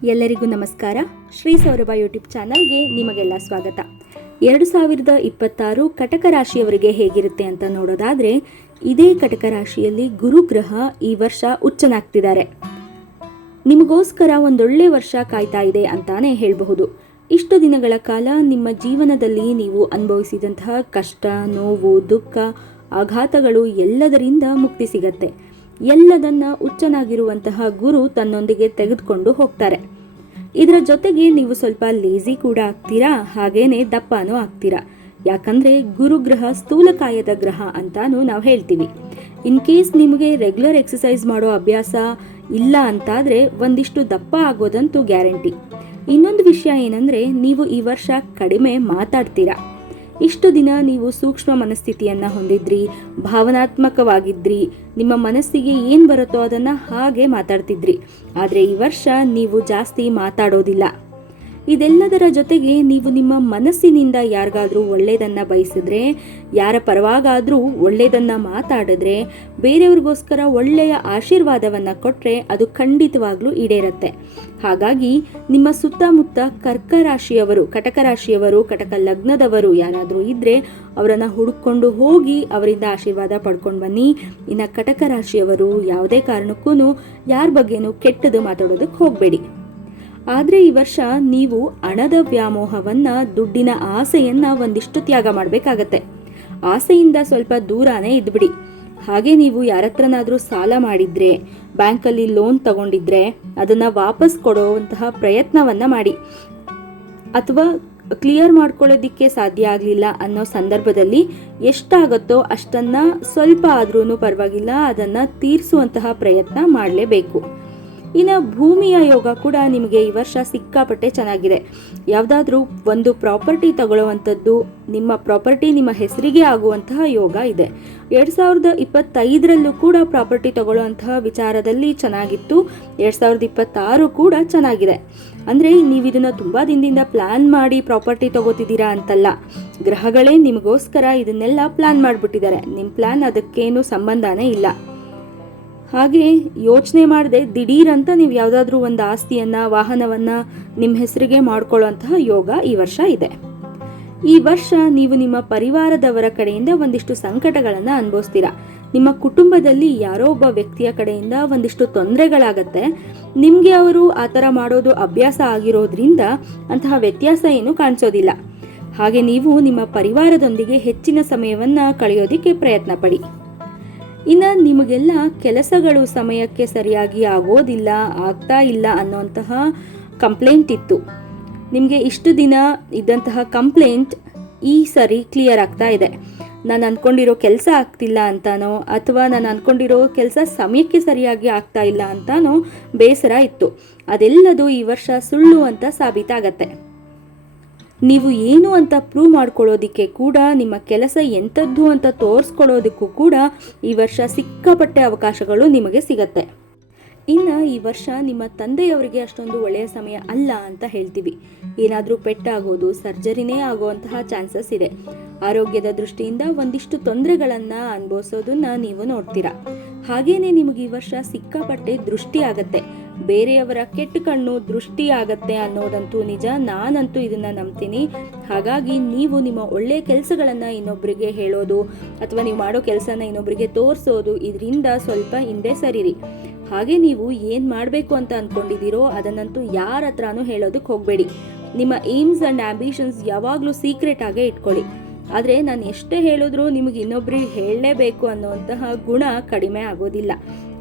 ಎಲ್ಲರಿಗೂ ನಮಸ್ಕಾರ. ಶ್ರೀ ಸೌರಭ ಯೂಟ್ಯೂಬ್ ಚಾನಲ್ಗೆ ನಿಮಗೆಲ್ಲ ಸ್ವಾಗತ. ಎರಡು ಸಾವಿರದ ಇಪ್ಪತ್ತಾರು ಕಟಕ ರಾಶಿಯವರಿಗೆ ಹೇಗಿರುತ್ತೆ ಅಂತ ನೋಡೋದಾದರೆ, ಇದೇ ಕಟಕ ರಾಶಿಯಲ್ಲಿ ಗುರುಗ್ರಹ ಈ ವರ್ಷ ಉಚ್ಚನಾಗ್ತಿದ್ದಾರೆ ನಿಮಗೋಸ್ಕರ ಒಂದೊಳ್ಳೆ ವರ್ಷ ಕಾಯ್ತಾ ಇದೆ ಅಂತಾನೆ ಹೇಳಬಹುದು. ಇಷ್ಟು ದಿನಗಳ ಕಾಲ ನಿಮ್ಮ ಜೀವನದಲ್ಲಿ ನೀವು ಅನುಭವಿಸಿದಂತಹ ಕಷ್ಟ, ನೋವು, ದುಃಖ, ಆಘಾತಗಳು ಎಲ್ಲದರಿಂದ ಮುಕ್ತಿ ಸಿಗತ್ತೆ. ಎಲ್ಲದನ್ನ ಉಚ್ಚನಾಗಿರುವಂತಹ ಗುರು ತನ್ನೊಂದಿಗೆ ತೆಗೆದುಕೊಂಡು ಹೋಗ್ತಾರೆ. ಇದರ ಜೊತೆಗೆ ನೀವು ಸ್ವಲ್ಪ ಲೇಜಿ ಕೂಡ ಆಗ್ತೀರಾ? ಹಾಗೇನೆ ದಪ್ಪನೂ ಆಗ್ತೀರಾ? ಯಾಕಂದ್ರೆ ಗುರುಗ್ರಹ ಸ್ಥೂಲಕಾಯದ ಗ್ರಹ ಅಂತಾನು ನಾವು ಹೇಳ್ತೀವಿ. ಇನ್ ಕೇಸ್ ನಿಮಗೆ ರೆಗ್ಯುಲರ್ ಎಕ್ಸಸೈಸ್ ಮಾಡೋ ಅಭ್ಯಾಸ ಇಲ್ಲ ಅಂತಾದ್ರೆ ಒಂದಿಷ್ಟು ದಪ್ಪ ಆಗೋದಂತೂ ಗ್ಯಾರಂಟಿ ಇನ್ನೊಂದು ವಿಷಯ ಏನಂದ್ರೆ, ನೀವು ಈ ವರ್ಷ ಕಡಿಮೆ ಮಾತಾಡ್ತೀರಾ? ಇಷ್ಟು ದಿನ ನೀವು ಸೂಕ್ಷ್ಮ ಮನಸ್ಥಿತಿಯನ್ನ ಹೊಂದಿದ್ರಿ, ಭಾವನಾತ್ಮಕವಾಗಿದ್ರಿ, ನಿಮ್ಮ ಮನಸ್ಸಿಗೆ ಏನು ಬರುತ್ತೋ ಅದನ್ನ ಹಾಗೆ ಮಾತಾಡ್ತಿದ್ರಿ. ಆದರೆ ಈ ವರ್ಷ ನೀವು ಜಾಸ್ತಿ ಮಾತಾಡೋದಿಲ್ಲ. ಇದೆಲ್ಲದರ ಜೊತೆಗೆ ನೀವು ನಿಮ್ಮ ಮನಸ್ಸಿನಿಂದ ಯಾರಿಗಾದರೂ ಒಳ್ಳೆಯದನ್ನು ಬಯಸಿದ್ರೆ, ಯಾರ ಪರವಾಗಾದರೂ ಒಳ್ಳೆಯದನ್ನು ಮಾತಾಡಿದ್ರೆ, ಬೇರೆಯವ್ರಿಗೋಸ್ಕರ ಒಳ್ಳೆಯ ಆಶೀರ್ವಾದವನ್ನು ಕೊಟ್ಟರೆ ಅದು ಖಂಡಿತವಾಗ್ಲೂ ಈಡೇರತ್ತೆ. ಹಾಗಾಗಿ ನಿಮ್ಮ ಸುತ್ತಮುತ್ತ ಕರ್ಕ ರಾಶಿಯವರು ಕಟಕ ರಾಶಿಯವರು ಕಟಕ ಲಗ್ನದವರು ಯಾರಾದರೂ ಇದ್ದರೆ ಅವರನ್ನು ಹುಡುಕೊಂಡು ಹೋಗಿ ಅವರಿಂದ ಆಶೀರ್ವಾದ ಪಡ್ಕೊಂಡು ಬನ್ನಿ. ಇನ್ನು ಕಟಕ ರಾಶಿಯವರು ಯಾವುದೇ ಕಾರಣಕ್ಕೂ ಯಾರ ಬಗ್ಗೆನೂ ಕೆಟ್ಟದು ಮಾತಾಡೋದಕ್ಕೆ ಹೋಗಬೇಡಿ. ಆದರೆ ಈ ವರ್ಷ ನೀವು ಹಣದ ವ್ಯಾಮೋಹವನ್ನ, ದುಡ್ಡಿನ ಆಸೆಯನ್ನ ಒಂದಿಷ್ಟು ತ್ಯಾಗ ಮಾಡಬೇಕಾಗತ್ತೆ. ಆಸೆಯಿಂದ ಸ್ವಲ್ಪ ದೂರನೇ ಇದ್ಬಿಡಿ. ಹಾಗೆ ನೀವು ಯಾರತ್ರನಾದರೂ ಸಾಲ ಮಾಡಿದ್ರೆ, ಬ್ಯಾಂಕಲ್ಲಿ ಲೋನ್ ತಗೊಂಡಿದ್ರೆ ಅದನ್ನ ವಾಪಸ್ ಕೊಡುವಂತಹ ಪ್ರಯತ್ನವನ್ನ ಮಾಡಿ. ಅಥವಾ ಕ್ಲಿಯರ್ ಮಾಡ್ಕೊಳ್ಳೋದಿಕ್ಕೆ ಸಾಧ್ಯ ಆಗಲಿಲ್ಲ ಅನ್ನೋ ಸಂದರ್ಭದಲ್ಲಿ ಎಷ್ಟಾಗತ್ತೋ ಅಷ್ಟನ್ನು ಸ್ವಲ್ಪ ಆದ್ರೂ ಪರವಾಗಿಲ್ಲ, ಅದನ್ನು ತೀರಿಸುವಂತಹ ಪ್ರಯತ್ನ ಮಾಡಲೇಬೇಕು. ಇನ್ನು ಭೂಮಿಯ ಯೋಗ ಕೂಡ ನಿಮಗೆ ಈ ವರ್ಷ ಸಿಕ್ಕಾಪಟ್ಟೆ ಚೆನ್ನಾಗಿದೆ. ಯಾವುದಾದ್ರೂ ಒಂದು ಪ್ರಾಪರ್ಟಿ ತಗೊಳ್ಳುವಂಥದ್ದು, ನಿಮ್ಮ ಪ್ರಾಪರ್ಟಿ ನಿಮ್ಮ ಹೆಸರಿಗೆ ಆಗುವಂತಹ ಯೋಗ ಇದೆ. ಎರಡು ಸಾವಿರದ ಇಪ್ಪತ್ತೈದರಲ್ಲೂ ಕೂಡ ಪ್ರಾಪರ್ಟಿ ತಗೊಳ್ಳುವಂತಹ ವಿಚಾರದಲ್ಲಿ ಚೆನ್ನಾಗಿತ್ತು. ಎರಡು ಸಾವಿರದ ಇಪ್ಪತ್ತಾರು ಕೂಡ ಚೆನ್ನಾಗಿದೆ. ಅಂದರೆ ನೀವು ಇದನ್ನು ತುಂಬ ದಿನದಿಂದ ಪ್ಲ್ಯಾನ್ ಮಾಡಿ ಪ್ರಾಪರ್ಟಿ ತಗೋತಿದ್ದೀರಾ ಅಂತಲ್ಲ. ಗ್ರಹಗಳೇ ನಿಮಗೋಸ್ಕರ ಇದನ್ನೆಲ್ಲ ಪ್ಲ್ಯಾನ್ ಮಾಡಿಬಿಟ್ಟಿದ್ದಾರೆ. ನಿಮ್ಮ ಪ್ಲ್ಯಾನ್ ಅದಕ್ಕೇನು ಸಂಬಂಧನೇ ಇಲ್ಲ. ಹಾಗೆ ಯೋಚನೆ ಮಾಡದೆ ದಿಢೀರಂತ ನೀವು ಯಾವುದಾದ್ರೂ ಒಂದು ಆಸ್ತಿಯನ್ನ, ವಾಹನವನ್ನ ನಿಮ್ಮ ಹೆಸರಿಗೆ ಮಾಡ್ಕೊಳ್ಳುವಂತಹ ಯೋಗ ಈ ವರ್ಷ ಇದೆ. ಈ ವರ್ಷ ನೀವು ನಿಮ್ಮ ಪರಿವಾರದವರ ಕಡೆಯಿಂದ ಒಂದಿಷ್ಟು ಸಂಕಟಗಳನ್ನು ಅನುಭವಿಸ್ತೀರಾ? ನಿಮ್ಮ ಕುಟುಂಬದಲ್ಲಿ ಯಾರೋ ಒಬ್ಬ ವ್ಯಕ್ತಿಯ ಕಡೆಯಿಂದ ಒಂದಿಷ್ಟು ತೊಂದರೆಗಳಾಗತ್ತೆ. ನಿಮಗೆ ಅವರು ಆ ಥರ ಮಾಡೋದು ಅಭ್ಯಾಸ ಆಗಿರೋದ್ರಿಂದ ಅಂತಹ ವ್ಯತ್ಯಾಸ ಏನು ಕಾಣಿಸೋದಿಲ್ಲ. ಹಾಗೆ ನೀವು ನಿಮ್ಮ ಪರಿವಾರದೊಂದಿಗೆ ಹೆಚ್ಚಿನ ಸಮಯವನ್ನ ಕಳೆಯೋದಿಕ್ಕೆ ಪ್ರಯತ್ನ ಪಡಿ. ಇನ್ನು ನಿಮಗೆಲ್ಲ ಕೆಲಸಗಳು ಸಮಯಕ್ಕೆ ಸರಿಯಾಗಿ ಆಗೋದಿಲ್ಲ, ಆಗ್ತಾ ಇಲ್ಲ ಅನ್ನೋಂತಹ ಕಂಪ್ಲೇಂಟ್ ಇತ್ತು. ನಿಮಗೆ ಇಷ್ಟು ದಿನ ಇದ್ದಂತಹ ಕಂಪ್ಲೇಂಟ್ ಈ ಸರಿ ಕ್ಲಿಯರ್ ಆಗ್ತಾ ಇದೆ. ನಾನು ಅಂದ್ಕೊಂಡಿರೋ ಕೆಲಸ ಆಗ್ತಿಲ್ಲ ಅಂತಾನೋ, ಅಥವಾ ನಾನು ಅಂದ್ಕೊಂಡಿರೋ ಕೆಲಸ ಸಮಯಕ್ಕೆ ಸರಿಯಾಗಿ ಆಗ್ತಾ ಇಲ್ಲ ಅಂತಾನೋ ಬೇಸರ ಇತ್ತು. ಅದೆಲ್ಲದು ಈ ವರ್ಷ ಸುಳ್ಳು ಅಂತ ಸಾಬೀತಾಗತ್ತೆ. ನೀವು ಏನು ಅಂತ ಪ್ರೂವ್ ಮಾಡ್ಕೊಳ್ಳೋದಿಕ್ಕೆ ಕೂಡ, ನಿಮ್ಮ ಕೆಲಸ ಎಂಥದ್ದು ಅಂತ ತೋರಿಸ್ಕೊಳ್ಳೋದಕ್ಕೂ ಕೂಡ ಈ ವರ್ಷ ಸಿಕ್ಕಾಪಟ್ಟೆ ಅವಕಾಶಗಳು ನಿಮಗೆ ಸಿಗತ್ತೆ. ಇನ್ನು ಈ ವರ್ಷ ನಿಮ್ಮ ತಂದೆಯವರಿಗೆ ಅಷ್ಟೊಂದು ಒಳ್ಳೆಯ ಸಮಯ ಅಲ್ಲ ಅಂತ ಹೇಳ್ತೀವಿ. ಏನಾದರೂ ಪೆಟ್ಟಾಗೋದು, ಸರ್ಜರಿನೇ ಆಗುವಂತಹ ಚಾನ್ಸಸ್ ಇದೆ. ಆರೋಗ್ಯದ ದೃಷ್ಟಿಯಿಂದ ಒಂದಿಷ್ಟು ತೊಂದರೆಗಳನ್ನು ಅನುಭವಿಸೋದನ್ನ ನೀವು ನೋಡ್ತೀರಾ. ಹಾಗೇನೆ ನಿಮಗೆ ಈ ವರ್ಷ ಸಿಕ್ಕಾಪಟ್ಟೆ ದೃಷ್ಟಿ ಆಗತ್ತೆ. ಬೇರೆಯವರ ಕೆಟ್ಟ ಕಣ್ಣು ದೃಷ್ಟಿ ಆಗತ್ತೆ ಅನ್ನೋದಂತೂ ನಿಜ. ನಾನಂತೂ ಇದನ್ನ ನಂಬ್ತೀನಿ. ಹಾಗಾಗಿ ನೀವು ನಿಮ್ಮ ಒಳ್ಳೆಯ ಕೆಲಸಗಳನ್ನ ಇನ್ನೊಬ್ಬರಿಗೆ ಹೇಳೋದು ಅಥವಾ ನೀವು ಮಾಡೋ ಕೆಲಸನ ಇನ್ನೊಬ್ಬರಿಗೆ ತೋರಿಸೋದು ಇದರಿಂದ ಸ್ವಲ್ಪ ಹಿಂದೆ ಸರಿರಿ. ಹಾಗೆ ನೀವು ಏನು ಮಾಡಬೇಕು ಅಂತ ಅಂದ್ಕೊಂಡಿದ್ದೀರೋ ಅದನ್ನಂತೂ ಯಾರ ಹತ್ರನೂ ಹೇಳೋದಕ್ಕೆ ಹೋಗಬೇಡಿ. ನಿಮ್ಮ ಏಮ್ಸ್ ಆ್ಯಂಡ್ ಆಂಬಿಷನ್ಸ್ ಯಾವಾಗಲೂ ಸೀಕ್ರೆಟ್ ಆಗೇ ಇಟ್ಕೊಳ್ಳಿ. ಆದರೆ ನಾನು ಎಷ್ಟೇ ಹೇಳಿದ್ರೂ ನಿಮಗೆ ಇನ್ನೊಬ್ರಿಗೆ ಹೇಳಲೇಬೇಕು ಅನ್ನುವಂತಹ ಗುಣ ಕಡಿಮೆ ಆಗೋದಿಲ್ಲ.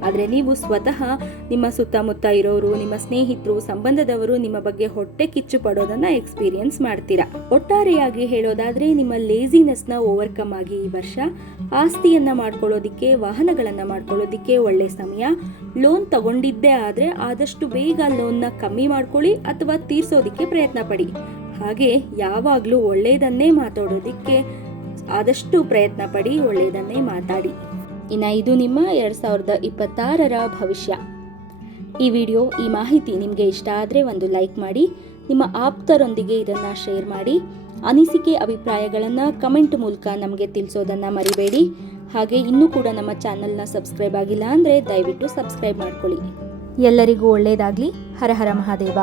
ಆದರೆ ನೀವು ಸ್ವತಃ ನಿಮ್ಮ ಸುತ್ತಮುತ್ತ ಇರೋರು, ನಿಮ್ಮ ಸ್ನೇಹಿತರು, ಸಂಬಂಧದವರು ನಿಮ್ಮ ಬಗ್ಗೆ ಹೊಟ್ಟೆ ಕಿಚ್ಚು ಪಡೋದನ್ನು ಎಕ್ಸ್ಪೀರಿಯನ್ಸ್ ಮಾಡ್ತೀರಾ? ಒಟ್ಟಾರೆಯಾಗಿ ಹೇಳೋದಾದ್ರೆ ನಿಮ್ಮ ಲೇಸಿನೆಸ್ನ ಓವರ್ಕಮ್ ಆಗಿ ಈ ವರ್ಷ ಆಸ್ತಿಯನ್ನ ಮಾಡ್ಕೊಳ್ಳೋದಿಕ್ಕೆ, ವಾಹನಗಳನ್ನ ಮಾಡ್ಕೊಳ್ಳೋದಿಕ್ಕೆ ಒಳ್ಳೆ ಸಮಯ. ಲೋನ್ ತಗೊಂಡಿದ್ದೇ ಆದರೆ ಆದಷ್ಟು ಬೇಗ ಲೋನ್ನ ಕಮ್ಮಿ ಮಾಡ್ಕೊಳ್ಳಿ ಅಥವಾ ತೀರ್ಸೋದಿಕ್ಕೆ ಪ್ರಯತ್ನ ಪಡಿ ಹಾಗೆ ಯಾವಾಗಲೂ ಒಳ್ಳೆಯದನ್ನೇ ಮಾತಾಡೋದಿಕ್ಕೆ ಆದಷ್ಟು ಪ್ರಯತ್ನ ಪಡಿ, ಒಳ್ಳೆಯದನ್ನೇ ಮಾತಾಡಿ. ಇನ್ನು ಇದು ನಿಮ್ಮ ಎರಡು ಸಾವಿರದ ಇಪ್ಪತ್ತಾರರ ಭವಿಷ್ಯ. ಈ ವಿಡಿಯೋ, ಈ ಮಾಹಿತಿ ನಿಮಗೆ ಇಷ್ಟ ಆದರೆ ಒಂದು ಲೈಕ್ ಮಾಡಿ, ನಿಮ್ಮ ಆಪ್ತರೊಂದಿಗೆ ಇದನ್ನು ಶೇರ್ ಮಾಡಿ. ಅನಿಸಿಕೆ, ಅಭಿಪ್ರಾಯಗಳನ್ನು ಕಮೆಂಟ್ ಮೂಲಕ ನಮಗೆ ತಿಳಿಸೋದನ್ನು ಮರಿಬೇಡಿ. ಹಾಗೆ ಇನ್ನೂ ಕೂಡ ನಮ್ಮ ಚಾನಲ್ನ ಸಬ್ಸ್ಕ್ರೈಬ್ ಆಗಿಲ್ಲ ಅಂದರೆ ದಯವಿಟ್ಟು ಸಬ್ಸ್ಕ್ರೈಬ್ ಮಾಡ್ಕೊಳ್ಳಿ. ಎಲ್ಲರಿಗೂ ಒಳ್ಳೆಯದಾಗಲಿ ಹರ ಹರ ಮಹಾದೇವ.